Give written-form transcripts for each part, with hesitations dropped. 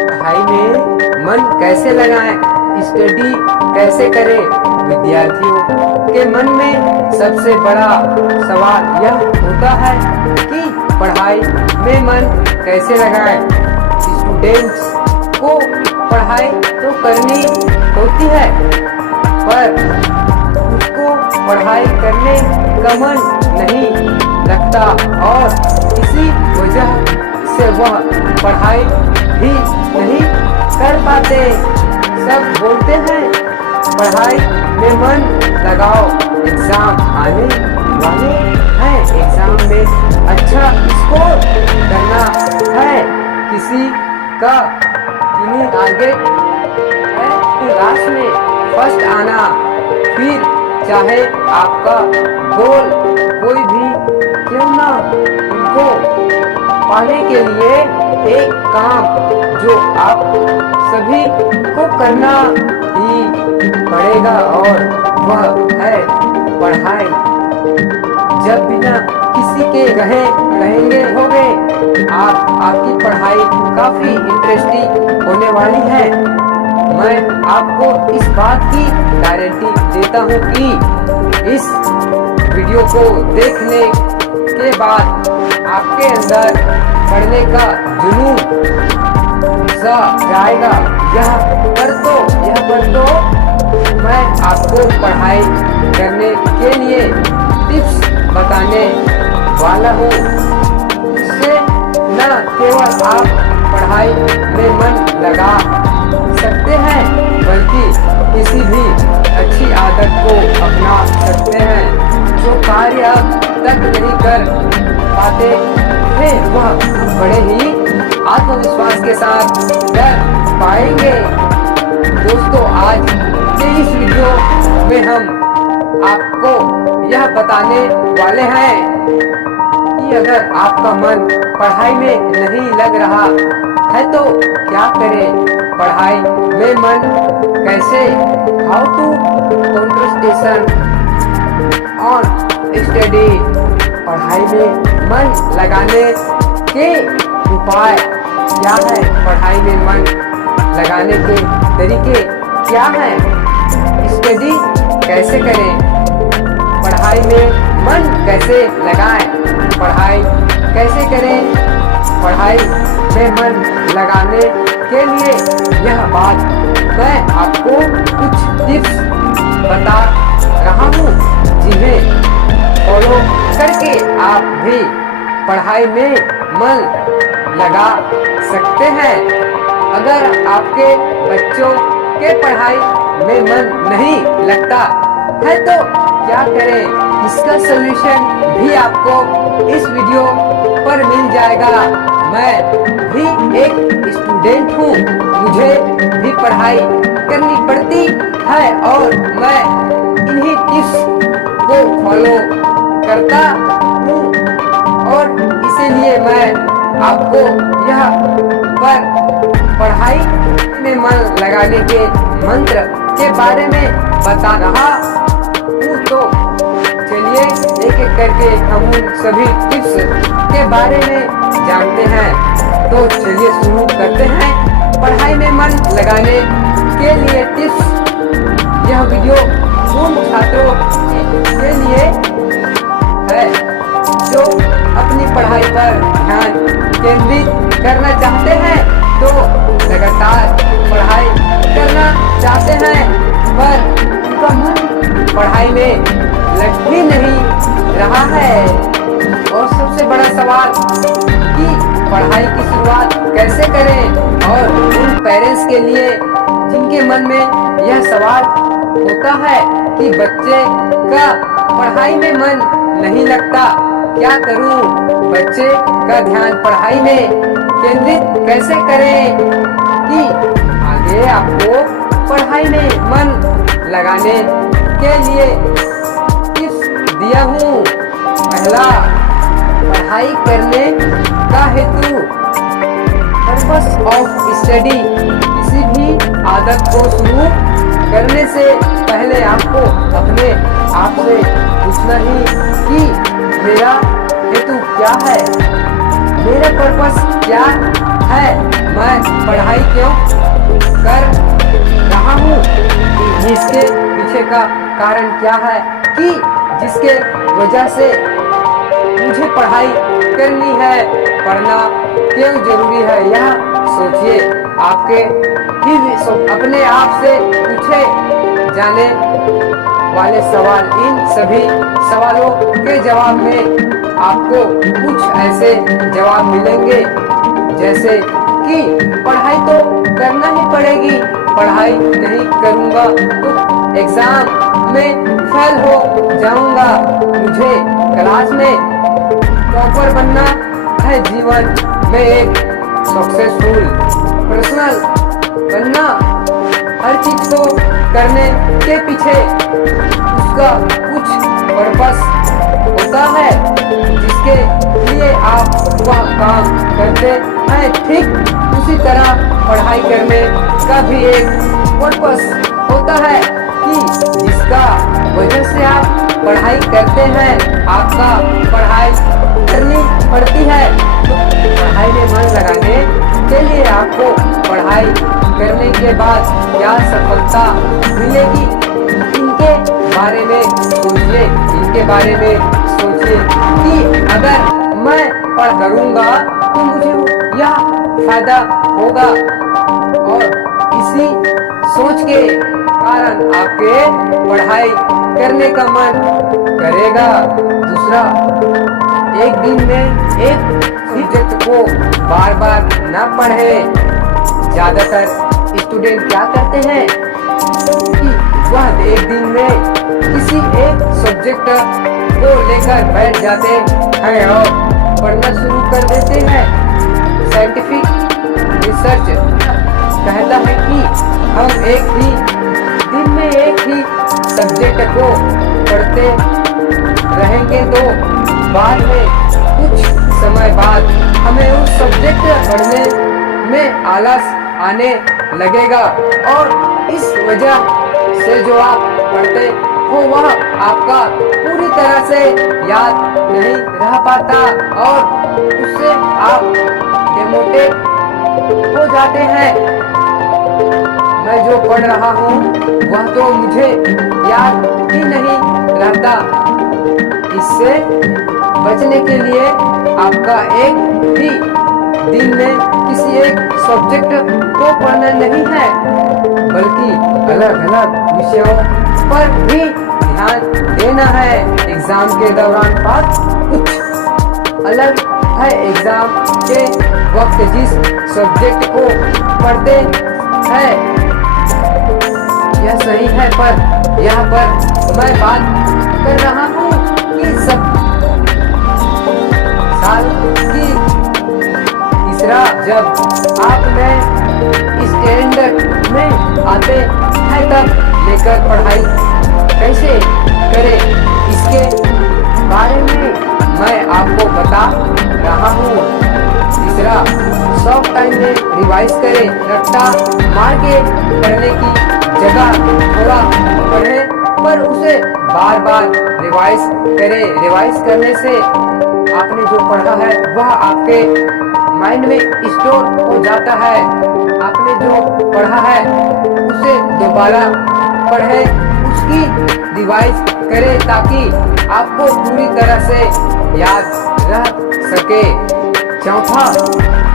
पढ़ाई में मन कैसे लगाएं, स्टडी कैसे करें। विद्यार्थियों के मन में सबसे बड़ा सवाल यह होता है कि पढ़ाई में मन कैसे लगाएं। स्टूडेंट्स को पढ़ाई तो करनी होती है, पर उसको पढ़ाई करने का मन नहीं लगता और इसी वजह से वह पढ़ाई भी नहीं कर पाते। सब बोलते हैं पढ़ाई में मन लगाओ, एग्जाम आने वाले हैं, एग्जाम में अच्छा स्कोर करना है, किसी का टारगेट है क्लास में फर्स्ट आना। फिर चाहे आपका गोल कोई भी क्यों ना, उनको पाने के लिए एक काम जो आप सभी को करना ही पड़ेगा और वह है पढ़ाई। जब बिना किसी के रहेंगे होगे आपकी पढ़ाई काफी इंटरेस्टिंग होने वाली है। मैं आपको इस बात की गारंटी देता हूँ कि इस वीडियो को देखने के बाद आपके अंदर पढ़ने का जुनून सा जाएगा। यह पर तो मैं आपको पढ़ाई करने के लिए टिप्स बताने वाला हूँ। इससे न केवल आप पढ़ाई में मन लगा सकते हैं, बल्कि किसी भी अच्छी आदत को अपना सकते हैं। जो कार्य अब तक नहीं कर पाते थे वह बड़े ही आत्मविश्वास के साथ कर पाएंगे। दोस्तों, आज के इस वीडियो में हम आपको यह बताने वाले हैं कि अगर आपका मन पढ़ाई में नहीं लग रहा है तो क्या करें। पढ़ाई में मन कैसे, how to concentration on study. पढ़ाई में मन लगाने के उपाय क्या है, पढ़ाई में मन लगाने के तरीके क्या हैं, स्टडी कैसे करें, पढ़ाई में मन कैसे लगाएं, पढ़ाई कैसे करें। पढ़ाई में मन लगाने के लिए यह बात मैं आपको कुछ टिप्स बता रहा हूँ, जिन्हें फॉलो करके आप भी पढ़ाई में मन लगा सकते हैं। अगर आपके बच्चों के पढ़ाई में मन नहीं लगता है तो क्या करें, इसका सलूशन भी आपको इस वीडियो पर मिल जाएगा। मैं भी एक स्टूडेंट हूँ, मुझे भी पढ़ाई करनी पड़ती है और मैं इन्हीं टिप्स को फॉलो करता हूँ और इसीलिए मैं आपको यह पर पढ़ाई में मन लगाने के मंत्र के बारे में बता रहा हूँ। तो चलिए एक एक करके हम उन सभी टिप्स के बारे में जानते हैं। तो चलिए शुरू करते हैं पढ़ाई में मन लगाने के लिए टिप्स। यह वीडियो उन छात्रों के लिए है जो अपनी पढ़ाई पर ध्यान केंद्रित करना चाहते हैं, तो लगातार पढ़ाई करना चाहते हैं पर उनका मन पढ़ाई में लग ही नहीं रहा है। और सबसे बड़ा सवाल कि पढ़ाई की शुरुआत कैसे करें, और उन पेरेंट्स के लिए जिनके मन में यह सवाल होता है कि बच्चे का पढ़ाई में मन नहीं लगता, क्या करूं, बच्चे का ध्यान पढ़ाई में केंद्रित कैसे करें कि आगे आपको पढ़ाई में मन लगाने के लिए टिप्स दिया हूँ। पहला, पढ़ाई करने का हेतु, पर्पस ऑफ स्टडी। किसी भी आदत को शुरू करने से पहले आपको अपने आप से पूछना ही कि मेरा हेतु क्या है, मेरा पर्पस क्या है, मैं पढ़ाई क्यों कर रहा हूँ, इसके पीछे का कारण क्या है कि जिसके वजह से मुझे पढ़ाई करनी है, पढ़ना क्यों जरूरी है, यह सोचिए। आपके ही अपने आप से पूछे जाने वाले सवाल, इन सभी सवालों के जवाब में आपको कुछ ऐसे जवाब मिलेंगे जैसे कि पढ़ाई तो करना ही पड़ेगी, पढ़ाई नहीं करूँगा तो एग्जाम में फेल हो जाऊँगा, मुझे क्लास में टॉपर बनना है, जीवन में एक सक्सेसफुल पर्सनल बनना। हर चीज को करने के पीछे उसका कुछ पर्पस होता है जिसके लिए आप वह काम करते हैं। ठीक उसी तरह पढ़ाई करने का भी एक पर्पस होता है कि जिसका वजह से आप पढ़ाई करते हैं, आपका पढ़ाई करनी पड़ती है। तो पढ़ाई में मन लगाने के लिए आपको पढ़ाई करने के बाद क्या सफलता मिलेगी, इनके बारे में सोचिए, इनके बारे में सोचिए कि अगर मैं पढ़ करूँगा तो मुझे यह फायदा होगा, और इसी सोच के कारण आपके पढ़ाई करने का मन करेगा। दूसरा, एक दिन में एक सब्जेक्ट को बार बार न पढ़े। ज्यादातर स्टूडेंट क्या करते हैं कि वह एक दिन में किसी एक सब्जेक्ट को लेकर बैठ जाते हैं और पढ़ना शुरू कर देते हैं। साइंटिफिक रिसर्च कहता है कि हम एक ही दिन में एक ही सब्जेक्ट को पढ़ते रहेंगे तो बाद में कुछ समय बाद हमें उस सब्जेक्ट पढ़ने में आलस आने लगेगा, और इस वजह से जो आप पढ़ते हो वह आपका पूरी तरह से याद नहीं रह पाता और उससे आप डिमोटिवेट हो जाते हैं। मैं जो पढ़ रहा हूँ वह तो मुझे याद ही नहीं रहता। इससे बचने के लिए आपका एक ही दिन में किसी एक सब्जेक्ट को पढ़ना नहीं है, बल्कि अलग अलग विषयों पर भी ध्यान देना है। एग्जाम के दौरान बात कुछ अलग है, एग्जाम के वक्त जिस सब्जेक्ट को पढ़ते हैं यह सही है, पर यहाँ पर मैं बात कर रहा हूँ कि सब साल की तीसरा जब आप नए स्टैंडर्ड में आते हैं तब लेकर पढ़ाई कैसे करें इसके बारे में मैं आपको बता रहा हूँ। तीसरा, शॉर्ट टाइम में रिवाइज करें, रट्टा मार के पढ़ने की जगह थोड़ा पढ़े पर उसे बार बार रिवाइज करें। रिवाइज करने से आपने जो पढ़ा है वह आपके माइंड में स्टोर हो जाता है। आपने जो पढ़ा है उसे दोबारा पढ़े, उसकी रिवाइज करें ताकि आपको पूरी तरह से याद रह सके। चौथा,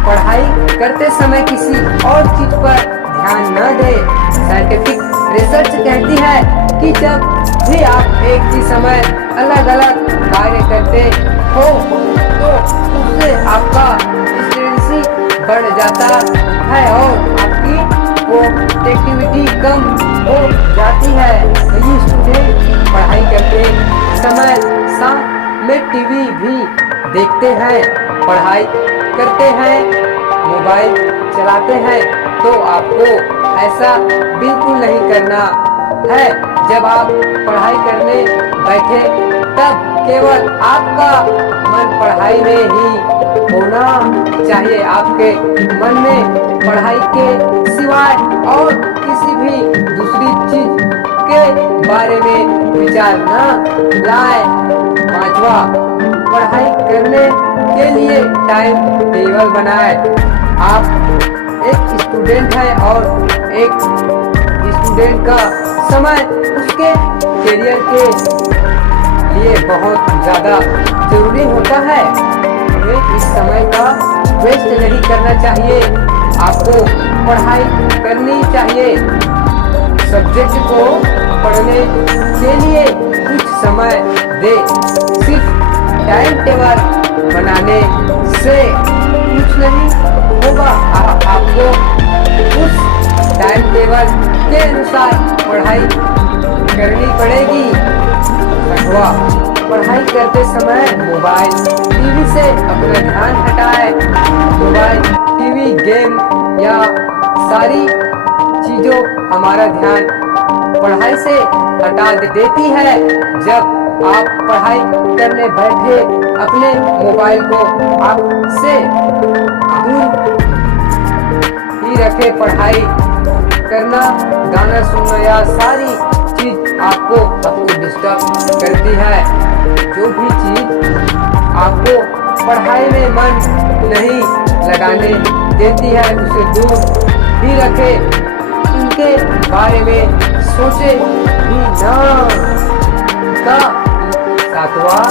पढ़ाई करते समय किसी और चीज पर ध्यान न दें। साइंटिफिक रिसर्च कहती है कि जब भी आप एक ही समय अलग अलग कार्य करते हो तो उससे आपका एफिशिएंसी बढ़ जाता है और आपकी प्रोडक्टिविटी कम हो जाती है। कई स्टूडेंट पढ़ाई करते समय साथ में टीवी भी देखते हैं, पढ़ाई करते हैं, मोबाइल चलाते हैं, तो आपको ऐसा बिल्कुल नहीं करना है। जब आप पढ़ाई करने बैठे तब केवल आपका मन पढ़ाई में ही होना चाहिए। आपके मन में पढ़ाई के सिवाय और किसी भी दूसरी चीज के बारे में विचार न लाए। पांचवा, पढ़ाई करने के लिए टाइम टेबल बनाए। आप एक स्टूडेंट है और एक स्टूडेंट का समय उसके करियर के लिए बहुत ज़्यादा जरूरी होता है। हमें इस समय का वेस्ट नहीं करना चाहिए। आपको पढ़ाई करनी चाहिए। सब्जेक्ट को पढ़ने के लिए कुछ समय दे। सिर्फ टाइम टेबल बनाने से कुछ नहीं होगा। आपको उस टाइम टेबल के अनुसार पढ़ाई करनी पड़ेगी। अथवा पढ़ाई करते समय मोबाइल टीवी से अपना ध्यान हटाए। मोबाइल टीवी गेम या सारी चीजों हमारा ध्यान पढ़ाई से हटा देती है। जब आप पढ़ाई करने बैठे अपने मोबाइल को आपसे दूर ही रखे। पढ़ाई करना, गाना सुनना या सारी चीज आपको डिस्टर्ब करती है। जो भी चीज आपको पढ़ाई में मन नहीं लगाने देती है उसे दूर ही रखे। इनके बारे में सोचे भी ना। का सातवां,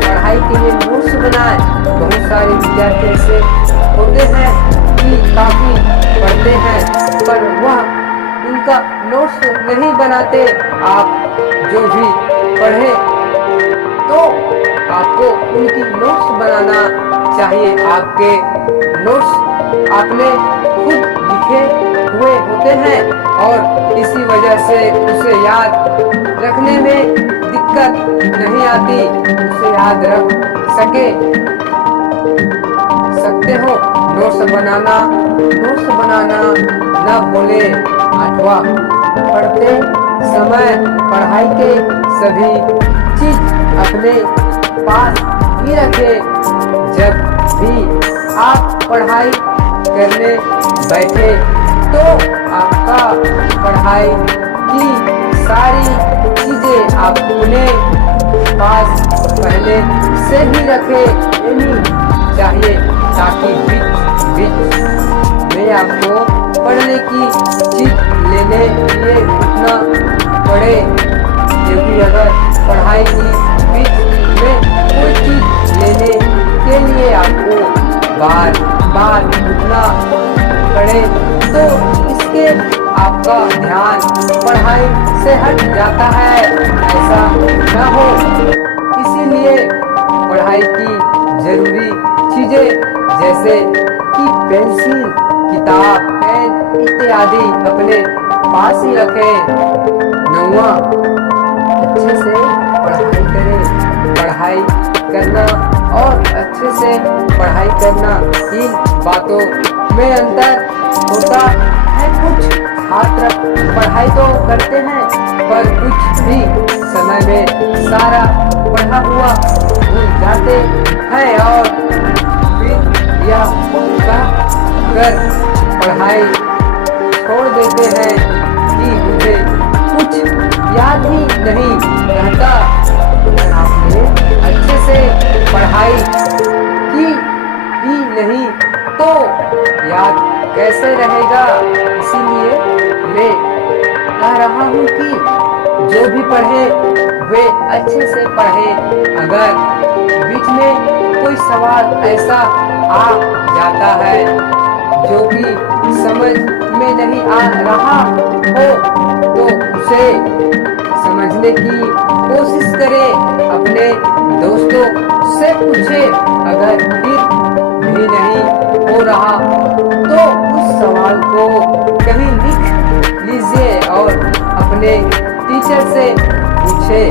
पढ़ाई के लिए नोट्स बनाए। बहुत सारे विद्यार्थी ऐसे होते हैं कि काफी पढ़ते हैं पर वह उनका नोट्स नहीं बनाते। आप जो भी पढ़े तो आपको उनकी नोट्स बनाना चाहिए। आपके नोट्स आपने खुद लिखे हुए होते हैं और इसी वजह से उसे याद रखने में दिक्कत नहीं आती। उसे याद रख सकते हो। नोट्स बनाना न भूले। आठवां, पढ़ते समय पढ़ाई के सभी चीज अपने पास ही रखे। जब भी आप पढ़ाई करने बैठे तो आपका पढ़ाई की सारी चीजें अपने पास पहले से ही रखे लेनी चाहिए ताकि बीच में आपको पढ़ने की चीज लेने लिए उठना पड़े। क्योंकि अगर पढ़ाई की बीच में कोई चीज लेने के लिए आपको बार बार उठना पड़े तो इसके आपका ध्यान पढ़ाई से हट जाता है। ऐसा न हो, इसीलिए पढ़ाई की जरूरी चीजें जैसे कि पेंसिल, किताब, पेन इत्यादि अपने पास ही रखें। नौवां, अच्छे से पढ़ाई करें। पढ़ाई करना और अच्छे से पढ़ाई करना, इन बातों में अंतर होता है। कुछ छात्र पढ़ाई तो करते हैं पर कुछ भी समय में सारा पढ़ा हुआ भूल जाते हैं और फिर यह कर पढ़ाई छोड़ देते हैं कि मुझे कुछ याद ही नहीं रहता। अगर आपने अच्छे से पढ़ाई की ही नहीं तो याद कैसे रहेगा। इसीलिए मैं कह रहा हूँ कि जो भी पढ़े वे अच्छे से पढ़े। अगर बीच में कोई सवाल ऐसा आ जाता है जो कि समझ में नहीं आ रहा हो तो उसे समझने की कोशिश करें। अपने दोस्तों से पूछे। अगर फिर भी नहीं हो रहा तो उस सवाल को कहीं लिख लीजिए और अपने टीचर से पूछे।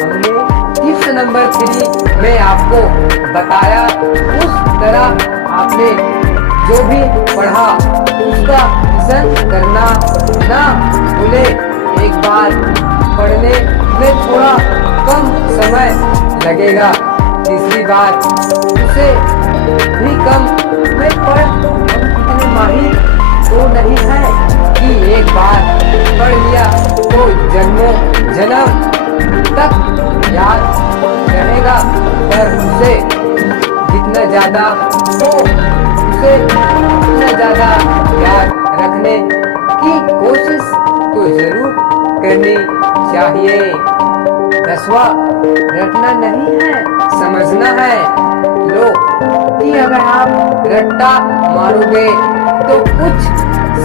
हमने टिप्स नंबर 3 में आपको बताया उस तरह आपने जो भी पढ़ा उसका रिवीजन करना ना भूले। एक बार पढ़ने में थोड़ा कम समय लगेगा, तीसरी बार उसे भी कम में पढ़। हम कितने माहिर तो नहीं है कि एक बार पढ़ लिया तो जन्मों जन्म तक याद रहे। रहेगा, पर उसे जितना ज्यादा हो उसे उतना ज्यादा याद रखने की कोशिश तो जरूर करनी चाहिए। 10वां रटना नहीं है, समझना है। लो कि अगर आप रट्टा मारोगे तो कुछ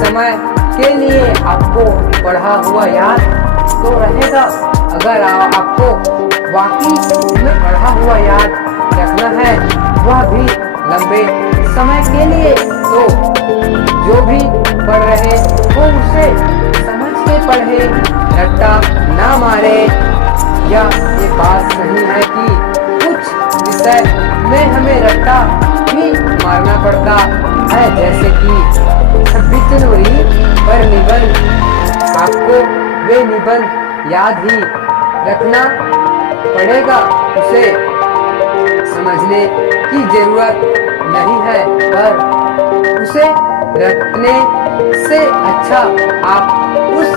समय के लिए आपको पढ़ा हुआ याद तो रहेगा। अगर आपको वाकई में पढ़ा हुआ याद रखना है, वह भी लंबे समय के लिए, तो जो भी पढ़ रहे वो उसे समझ के पढ़े, रट्टा ना मारे। या ये बात सही है कि कुछ विषय में हमें रट्टा भी मारना पड़ता है, जैसे कि 26 जनवरी पर निबंध। आपको वे निबंध याद ही रखना पड़ेगा, उसे समझने की जरूरत नहीं है, पर उसे रटने से अच्छा आप उस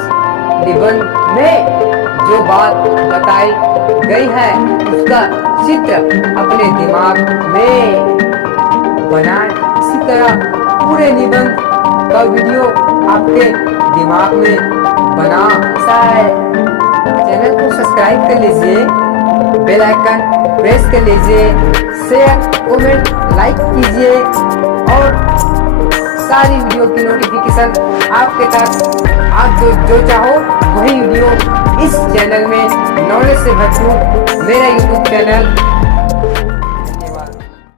निबंध में जो बात बताई गई है उसका चित्र अपने दिमाग में बनाएं। इसी तरह पूरे निबंध का वीडियो आपके दिमाग में बना है। चैनल को सब्सक्राइब कर लीजिए, बेल आइकन प्रेस कर लीजिए, शेयर कमेंट लाइक कीजिए और सारी वीडियो की नोटिफिकेशन आपके तक आप जो चाहो वही वीडियो इस चैनल में नॉलेज से भरपूर मेरा यूट्यूब चैनल